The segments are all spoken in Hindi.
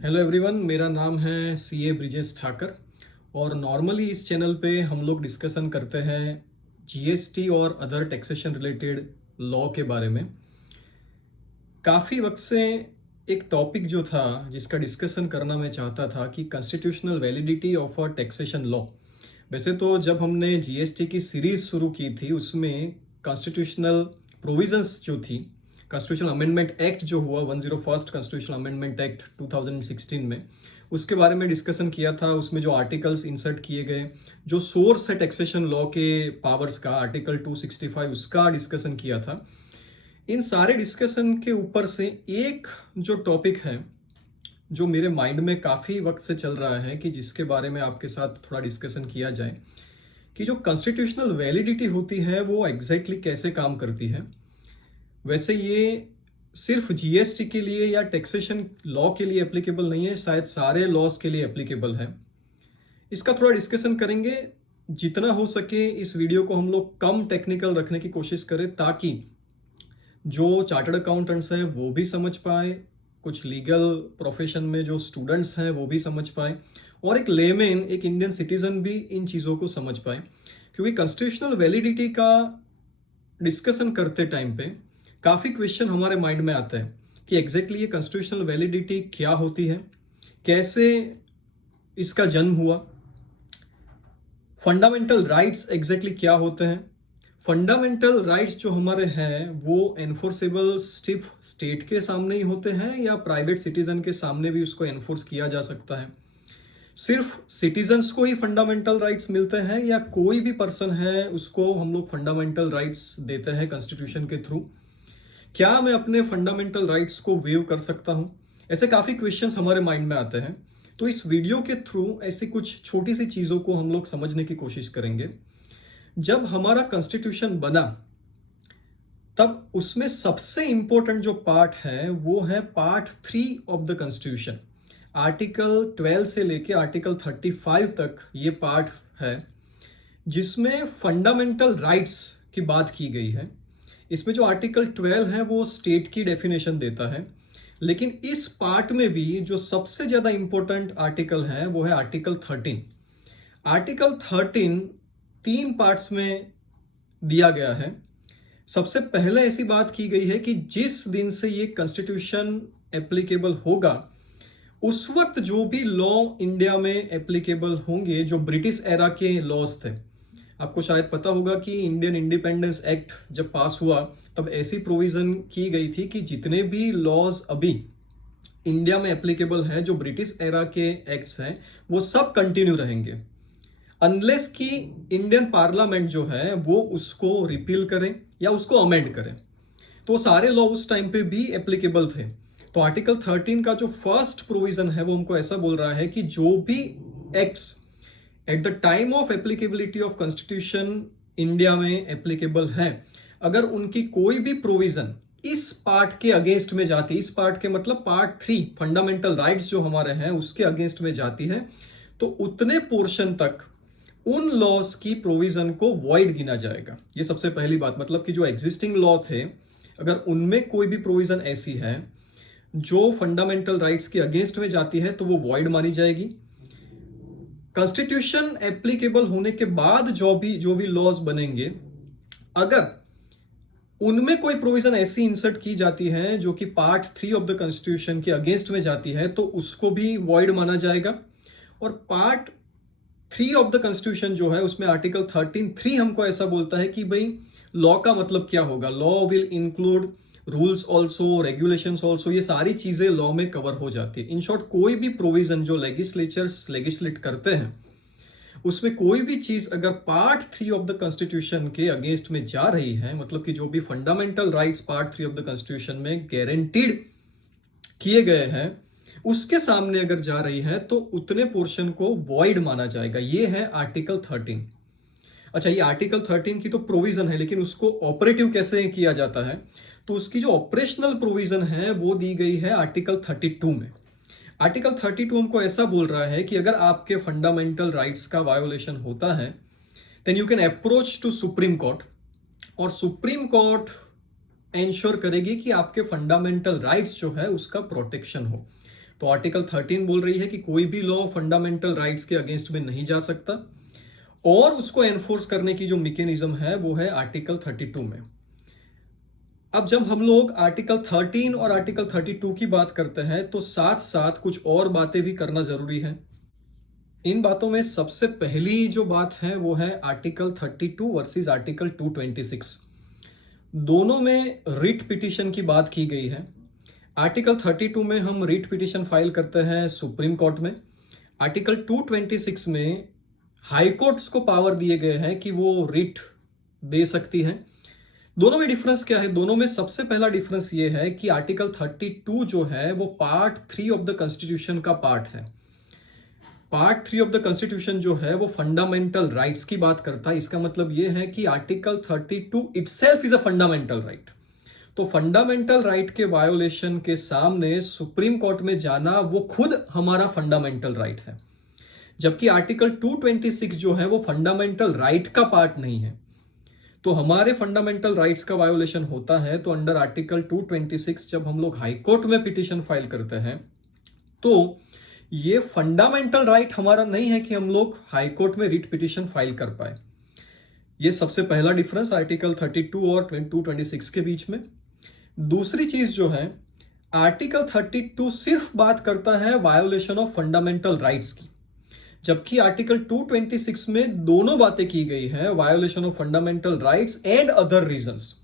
हेलो एवरीवन, मेरा नाम है सीए ब्रिजेश ठाकर। और नॉर्मली इस चैनल पे हम लोग डिस्कशन करते हैं जीएसटी और अदर टैक्सेशन रिलेटेड लॉ के बारे में। काफ़ी वक्त से एक टॉपिक जो था जिसका डिस्कशन करना मैं चाहता था कि constitutional validity of a taxation law. वैसे तो जब हमने जीएसटी की सीरीज शुरू की थी उसमें कॉन्स्टिट्यूशनल प्रोविजंस जो थी, कॉन्स्टिट्यूशनल अमेंडमेंट एक्ट जो हुआ 101st कॉन्स्टिट्यूशनल अमेंडमेंट एक्ट 2016 में, उसके बारे में डिस्कशन किया था। उसमें जो आर्टिकल्स इंसर्ट किए गए, जो सोर्स है टैक्सेशन लॉ के पावर्स का, आर्टिकल 265 उसका डिस्कशन किया था। इन सारे डिस्कशन के ऊपर से एक जो टॉपिक है जो मेरे माइंड में काफ़ी वक्त से चल रहा है कि जिसके बारे में आपके साथ थोड़ा डिस्कशन किया जाए कि जो कॉन्स्टिट्यूशनल वैलिडिटी होती है वो एग्जैक्टली कैसे काम करती है। वैसे ये सिर्फ जीएसटी के लिए या टैक्सेशन लॉ के लिए एप्लीकेबल नहीं है, शायद सारे लॉज के लिए एप्लीकेबल है। इसका थोड़ा डिस्कशन करेंगे। जितना हो सके इस वीडियो को हम लोग कम टेक्निकल रखने की कोशिश करें ताकि जो चार्टर्ड अकाउंटेंट्स हैं वो भी समझ पाए, कुछ लीगल प्रोफेशन में जो स्टूडेंट्स हैं वो भी समझ पाए, और एक लेमैन, एक इंडियन सिटीजन भी इन चीज़ों को समझ पाए। क्योंकि कॉन्स्टिट्यूशनल वैलिडिटी का डिस्कशन करते टाइम पे काफ़ी क्वेश्चन हमारे माइंड में आता है कि एग्जैक्टली ये कॉन्स्टिट्यूशनल वैलिडिटी क्या होती है, कैसे इसका जन्म हुआ, फंडामेंटल राइट्स एग्जैक्टली क्या होते हैं। फंडामेंटल राइट्स जो हमारे हैं वो एनफोर्सेबल सिर्फ स्टेट के सामने ही होते हैं या प्राइवेट सिटीजन के सामने भी उसको एनफोर्स किया जा सकता है। सिर्फ सिटीजन्स को ही फंडामेंटल राइट्स मिलते हैं या कोई भी पर्सन है उसको हम लोग फंडामेंटल राइट्स देते हैं कॉन्स्टिट्यूशन के थ्रू। क्या मैं अपने फंडामेंटल राइट्स को वेव कर सकता हूं? ऐसे काफी क्वेश्चंस हमारे माइंड में आते हैं। तो इस वीडियो के थ्रू ऐसी कुछ छोटी सी चीजों को हम लोग समझने की कोशिश करेंगे। जब हमारा कॉन्स्टिट्यूशन बना तब उसमें सबसे इंपॉर्टेंट जो पार्ट है वो है part 3 of the constitution. Article 12 से लेके आर्टिकल 35 तक ये पार्ट है जिसमें फंडामेंटल राइट्स की बात की गई है। इसमें जो आर्टिकल 12 है वो स्टेट की डेफिनेशन देता है, लेकिन इस पार्ट में भी जो सबसे ज्यादा इंपॉर्टेंट आर्टिकल है वो है आर्टिकल 13। आर्टिकल 13 तीन पार्ट्स में दिया गया है। सबसे पहले ऐसी बात की गई है कि जिस दिन से ये कॉन्स्टिट्यूशन एप्लीकेबल होगा उस वक्त जो भी लॉ इंडिया में एप्लीकेबल होंगे, जो ब्रिटिश एरा के लॉज थे। आपको शायद पता होगा कि इंडियन इंडिपेंडेंस एक्ट जब पास हुआ तब ऐसी प्रोविजन की गई थी कि जितने भी लॉज अभी इंडिया में एप्लीकेबल हैं, जो ब्रिटिश एरा के एक्ट्स हैं, वो सब कंटिन्यू रहेंगे अनलेस कि इंडियन पार्लियामेंट जो है वो उसको रिपील करें या उसको अमेंड करें। तो सारे लॉ उस टाइम पे भी एप्लीकेबल थे। तो आर्टिकल 13 का जो फर्स्ट प्रोविजन है वो हमको ऐसा बोल रहा है कि जो भी acts at the time of applicability of constitution India में एप्लीकेबल है, अगर उनकी कोई भी प्रोविजन इस पार्ट के अगेंस्ट में जाती, इस पार्ट के मतलब पार्ट 3 फंडामेंटल राइट्स जो हमारे हैं उसके अगेंस्ट में जाती है, तो उतने पोर्शन तक उन लॉज की प्रोविजन को वॉइड गिना जाएगा। ये सबसे पहली बात, मतलब कि जो एग्जिस्टिंग लॉ थे अगर उनमें कोई भी प्रोविजन ऐसी है जो फंडामेंटल राइट्स के अगेंस्ट में जाती है तो वो वॉइड मानी जाएगी। कॉन्स्टिट्यूशन एप्लीकेबल होने के बाद जो भी लॉज बनेंगे, अगर उनमें कोई प्रोविजन ऐसी इंसर्ट की जाती है जो कि पार्ट 3 ऑफ द कॉन्स्टिट्यूशन के अगेंस्ट में जाती है तो उसको भी वॉइड माना जाएगा। और पार्ट 3 ऑफ द कॉन्स्टिट्यूशन जो है उसमें आर्टिकल 13(3) हमको ऐसा बोलता है कि भाई लॉ का मतलब क्या होगा। Law will include rules also, regulations also, ये सारी चीजें लॉ में कवर हो जाती है। इन शॉर्ट कोई भी प्रोविजन जो लेजिस्लेचर्स लेजिस्लेट करते हैं उसमें कोई भी चीज अगर पार्ट 3 ऑफ द कॉन्स्टिट्यूशन के अगेंस्ट में जा रही है, मतलब कि जो भी fundamental rights part 3 of the constitution में गारंटीड किए गए हैं उसके सामने अगर जा रही है तो उतने पोर्शन को वॉइड माना जाएगा। ये है आर्टिकल 13। अच्छा, ये आर्टिकल 13 की तो प्रोविजन है, लेकिन उसको ऑपरेटिव कैसे किया जाता है, तो उसकी जो ऑपरेशनल प्रोविजन है वो दी गई है आर्टिकल 32 में। आर्टिकल 32 हमको ऐसा बोल रहा है कि अगर आपके फंडामेंटल राइट्स का वायोलेशन होता है then you can approach to Supreme Court, और सुप्रीम कोर्ट इंश्योर करेगी कि आपके फंडामेंटल राइट्स जो है उसका प्रोटेक्शन हो। तो आर्टिकल 13 बोल रही है कि कोई भी लॉ फंडामेंटल राइट्स के अगेंस्ट में नहीं जा सकता, और उसको एनफोर्स करने की जो मैकेनिज्म है वो है आर्टिकल 32 में। अब जब हम लोग आर्टिकल 13 और आर्टिकल 32 की बात करते हैं तो साथ साथ कुछ और बातें भी करना जरूरी है। इन बातों में सबसे पहली जो बात है वो है आर्टिकल 32 वर्सेस आर्टिकल 226। दोनों में रिट पिटीशन की बात की गई है। आर्टिकल 32 में हम रिट पिटीशन फाइल करते हैं सुप्रीम कोर्ट में। आर्टिकल 226 में हाई कोर्ट्स को पावर दिए गए हैं कि वो रिट दे सकती हैं। दोनों में डिफरेंस क्या है? दोनों में सबसे पहला डिफरेंस ये है कि आर्टिकल 32 जो है वो पार्ट 3 ऑफ द कॉन्स्टिट्यूशन का पार्ट है। पार्ट 3 ऑफ द कॉन्स्टिट्यूशन जो है वो फंडामेंटल राइट्स की बात करता है। इसका मतलब ये है कि article 32 itself is a fundamental right. तो फंडामेंटल राइट के वायोलेशन के सामने सुप्रीम कोर्ट में जाना वो खुद हमारा फंडामेंटल राइट है, जबकि आर्टिकल 226 जो है वो फंडामेंटल राइट का पार्ट नहीं है। तो हमारे फंडामेंटल राइट्स का वायोलेशन होता है तो अंडर आर्टिकल 226 जब हम लोग हाई कोर्ट में पिटीशन फाइल करते हैं तो ये फंडामेंटल राइट हमारा नहीं है कि हम लोग हाई कोर्ट में रिट पिटीशन फाइल कर पाए। ये सबसे पहला डिफरेंस आर्टिकल 32 और 226 के बीच में। दूसरी चीज जो है, आर्टिकल 32 सिर्फ बात करता है वायोलेशन ऑफ फंडामेंटल राइट्स की, जबकि आर्टिकल 226 में दोनों बातें की गई है, violation of fundamental rights and other reasons.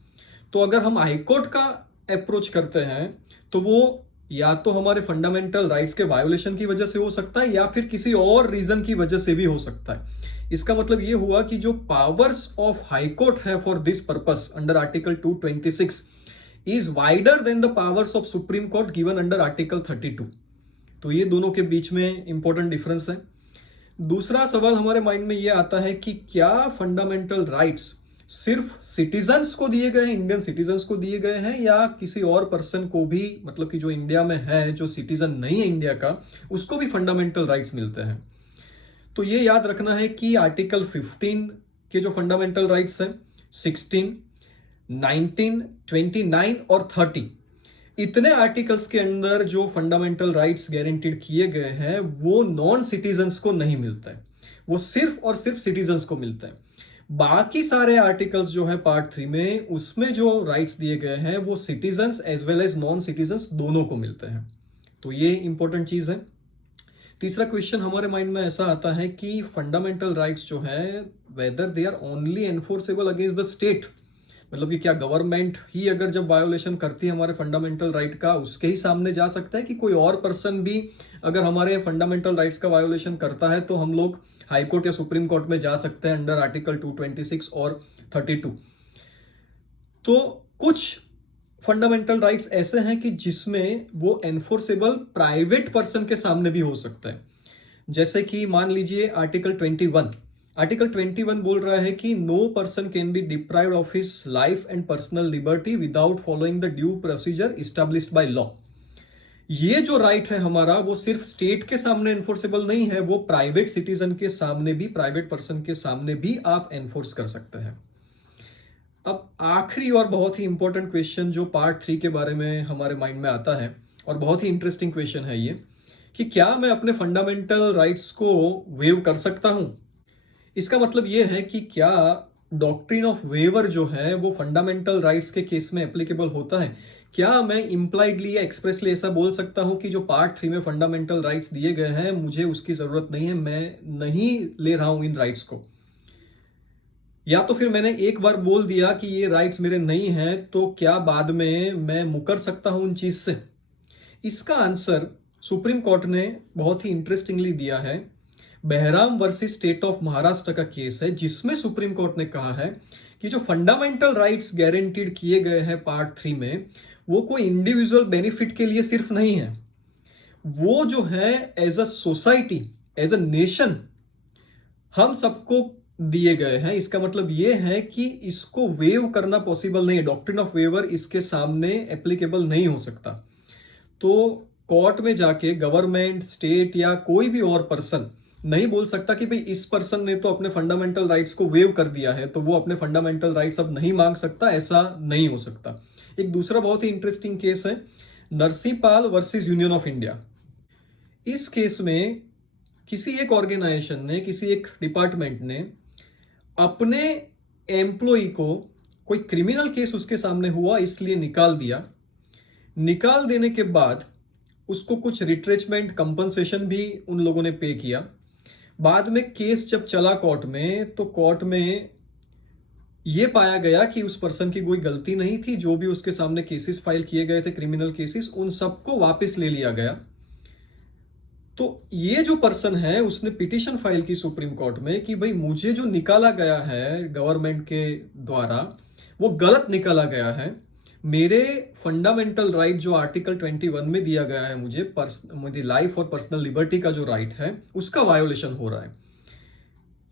तो अगर हम हाईकोर्ट का अप्रोच करते हैं तो वो या तो हमारे फंडामेंटल राइट्स के वायोलेशन की वजह से हो सकता है या फिर किसी और रीजन की वजह से भी हो सकता है। इसका मतलब ये हुआ कि जो पावर्स ऑफ हाईकोर्ट है for this purpose under article 226 is wider than the powers of supreme court given under article 32। तो ये दोनों के बीच में इंपॉर्टेंट डिफरेंस है। दूसरा सवाल हमारे माइंड में यह आता है कि क्या फंडामेंटल राइट्स सिर्फ सिटीजन्स को दिए गए हैं, इंडियन सिटीजन्स को दिए गए हैं, या किसी और पर्सन को भी, मतलब कि जो इंडिया में है, जो सिटीजन नहीं है इंडिया का, उसको भी फंडामेंटल राइट्स मिलते हैं? तो ये याद रखना है कि आर्टिकल 15 के जो फंडामेंटल राइट्स हैं 16, 19, 29 और 30, इतने आर्टिकल्स के अंदर जो फंडामेंटल राइट्स गारंटीड किए गए हैं वो नॉन सिटीजन्स को नहीं मिलता है, वो सिर्फ और सिर्फ सिटीजन्स को मिलता है। बाकी सारे आर्टिकल्स जो है पार्ट 3 में, उसमें जो राइट्स दिए गए हैं वो citizens as well as non citizens दोनों को मिलते हैं। तो ये इंपॉर्टेंट चीज है। तीसरा क्वेश्चन हमारे माइंड में ऐसा आता है कि फंडामेंटल राइट्स जो है whether they are only enforceable against the state, मतलब कि क्या गवर्नमेंट ही अगर जब वायोलेशन करती है हमारे फंडामेंटल राइट का उसके ही सामने जा सकता है, कि कोई और पर्सन भी अगर हमारे फंडामेंटल राइट्स का वायोलेशन करता है तो हम लोग हाई कोर्ट या सुप्रीम कोर्ट में जा सकते हैं अंडर आर्टिकल 226 और 32। तो कुछ फंडामेंटल राइट्स ऐसे हैं कि जिसमें वो एनफोर्सेबल प्राइवेट पर्सन के सामने भी हो सकता है। जैसे कि मान लीजिए आर्टिकल 21। आर्टिकल 21 बोल रहा है कि no person can be deprived of his life and personal liberty without following the due procedure established by law. ये जो राइट है हमारा वो सिर्फ स्टेट के सामने एनफोर्सेबल नहीं है, वो प्राइवेट सिटीजन के सामने भी, प्राइवेट पर्सन के सामने भी आप एनफोर्स कर सकते हैं। अब आखिरी और बहुत ही इंपॉर्टेंट क्वेश्चन जो पार्ट 3 के बारे में हमारे माइंड में आता है, और बहुत ही इंटरेस्टिंग क्वेश्चन है ये, कि क्या मैं अपने फंडामेंटल राइट्स को वेव कर सकता हूं? इसका मतलब ये है कि क्या डॉक्ट्रिन ऑफ वेवर जो है वो फंडामेंटल राइट्स के केस में एप्लीकेबल होता है? क्या मैं इंप्लाइडली या एक्सप्रेसली ऐसा बोल सकता हूं कि जो पार्ट 3 में फंडामेंटल राइट्स दिए गए हैं मुझे उसकी जरूरत नहीं है, मैं नहीं ले रहा हूं इन राइट्स को? या तो फिर मैंने एक बार बोल दिया कि ये राइट्स मेरे नहीं हैं, तो क्या बाद में मैं मुकर सकता हूं उन चीज से? इसका आंसर सुप्रीम कोर्ट ने बहुत ही इंटरेस्टिंगली दिया है। Behram versus state of Maharashtra का केस है, जिसमें सुप्रीम कोर्ट ने कहा है कि जो फंडामेंटल राइट्स गारंटीड किए गए हैं पार्ट 3 में, वो कोई इंडिविजुअल बेनिफिट के लिए सिर्फ नहीं है, वो जो है as a society, as a nation हम सबको दिए गए हैं। इसका मतलब यह है कि इसको वेव करना पॉसिबल नहीं है, डॉक्ट्रिन ऑफ वेवर इसके सामने एप्लीकेबल नहीं हो सकता। तो कोर्ट में जाके गवर्नमेंट, स्टेट या कोई भी और पर्सन नहीं बोल सकता कि भाई इस पर्सन ने तो अपने फंडामेंटल राइट्स को वेव कर दिया है तो वो अपने फंडामेंटल राइट्स अब नहीं मांग सकता, ऐसा नहीं हो सकता। एक दूसरा बहुत ही इंटरेस्टिंग केस है नरसिंह पाल वर्सेस यूनियन ऑफ इंडिया। इस केस में किसी एक ऑर्गेनाइजेशन ने, किसी एक डिपार्टमेंट ने अपने एम्प्लॉय को, कोई क्रिमिनल केस उसके सामने हुआ इसलिए निकाल दिया। निकाल देने के बाद उसको कुछ रिट्रेचमेंट कंपनसेशन भी उन लोगों ने पे किया। बाद में केस जब चला कोर्ट में, तो कोर्ट में यह पाया गया कि उस पर्सन की कोई गलती नहीं थी। जो भी उसके सामने केसेस फाइल किए गए थे, क्रिमिनल केसेस, उन सबको वापस ले लिया गया। तो ये जो पर्सन है उसने पिटीशन फाइल की सुप्रीम कोर्ट में कि भाई मुझे जो निकाला गया है गवर्नमेंट के द्वारा वो गलत निकाला गया है। मेरे फंडामेंटल राइट जो आर्टिकल 21 में दिया गया है, मुझे लाइफ और पर्सनल लिबर्टी का जो राइट है उसका वायोलेशन हो रहा है।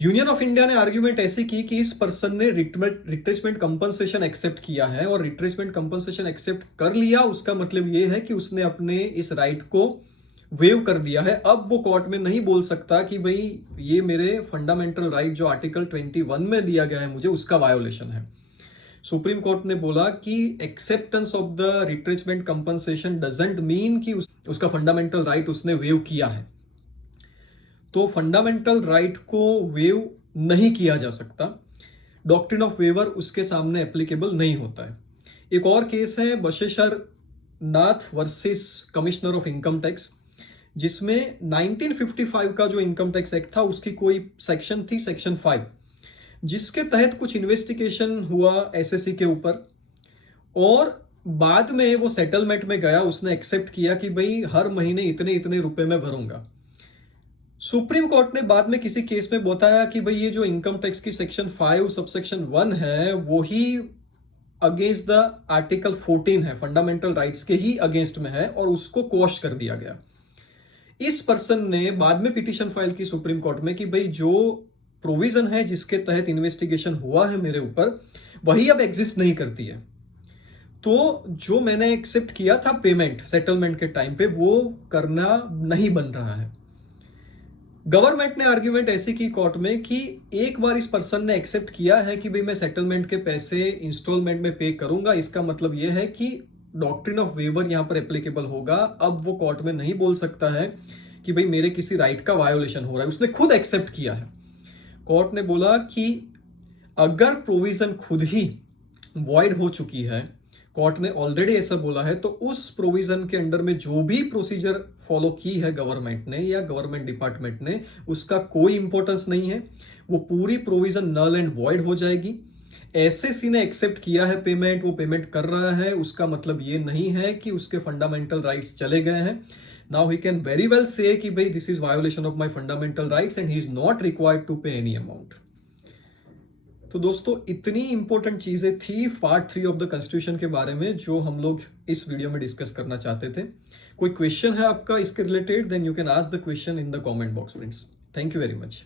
यूनियन ऑफ इंडिया ने आर्ग्यूमेंट ऐसी की कि इस पर्सन ने रिट्रेचमेंट कंपनसेशन एक्सेप्ट किया है, और रिट्रेचमेंट कंपनसेशन एक्सेप्ट कर लिया उसका मतलब यह है कि उसने अपने इस राइट को वेव कर दिया है। अब वो कोर्ट में नहीं बोल सकता कि भाई ये मेरे फंडामेंटल राइट जो आर्टिकल 21 में दिया गया है मुझे, उसका वायोलेशन है। सुप्रीम कोर्ट ने बोला कि acceptance of the retrenchment compensation doesn't mean कि उसका फंडामेंटल राइट उसने वेव किया है। तो फंडामेंटल राइट को वेव नहीं किया जा सकता। डॉक्ट्रिन ऑफ वेवर उसके सामने एप्लीकेबल नहीं होता है। एक और केस है Basheshar Nath versus commissioner of income tax, जिसमें 1955 का जो इनकम टैक्स एक्ट था उसकी कोई सेक्शन थी, सेक्शन 5, जिसके तहत कुछ इन्वेस्टिगेशन हुआ एसएससी के ऊपर, और बाद में वो सेटलमेंट में गया। उसने एक्सेप्ट किया कि भाई हर महीने इतने इतने रुपए में भरूंगा। सुप्रीम कोर्ट ने बाद में किसी केस में बताया कि भाई ये जो इनकम टैक्स की सेक्शन 5 सबसेक्शन 1 है वो ही अगेंस्ट द आर्टिकल 14 है, फंडामेंटल राइट्स के ही अगेंस्ट में है, और उसको क्वॉश कर दिया गया। इस पर्सन ने बाद में पिटीशन फाइल की सुप्रीम कोर्ट में कि भाई जो प्रोविजन है जिसके तहत इन्वेस्टिगेशन हुआ है मेरे ऊपर, वही अब एग्जिस्ट नहीं करती है। तो जो मैंने एक्सेप्ट किया था पेमेंट सेटलमेंट के टाइम पे, वो करना नहीं बन रहा है। गवर्नमेंट ने आर्ग्यूमेंट ऐसी की कोर्ट में कि एक बार इस पर्सन ने एक्सेप्ट किया है कि भाई मैं सेटलमेंट के पैसे इंस्टॉलमेंट में पे करूंगा, इसका मतलब यह है कि डॉक्ट्रिन ऑफ वेवर यहां पर एप्लीकेबल होगा। अब वो कोर्ट में नहीं बोल सकता है कि भाई मेरे किसी राइट का वायोलेशन हो रहा है, उसने खुद एक्सेप्ट किया है। कोर्ट ने बोला कि अगर प्रोविजन खुद ही वॉइड हो चुकी है, कोर्ट ने ऑलरेडी ऐसा बोला है, तो उस प्रोविजन के अंडर में जो भी प्रोसीजर फॉलो की है गवर्नमेंट ने या गवर्नमेंट डिपार्टमेंट ने, उसका कोई इंपॉर्टेंस नहीं है। वो पूरी प्रोविजन नल एंड वॉइड हो जाएगी। एसएससी ने एक्सेप्ट किया है पेमेंट, वो पेमेंट कर रहा है, उसका मतलब ये नहीं है कि उसके फंडामेंटल राइट्स चले गए हैं। Now he can very well say कि भाई this is violation of my fundamental rights and he is not required to pay any amount. तो दोस्तों, इतनी इंपॉर्टेंट चीजें थी पार्ट 3 ऑफ द कॉन्स्टिट्यूशन के बारे में जो हम लोग इस वीडियो में डिस्कस करना चाहते थे। कोई क्वेश्चन है आपका इसके रिलेटेड, then you can ask the question in the comment box friends. Thank you very much.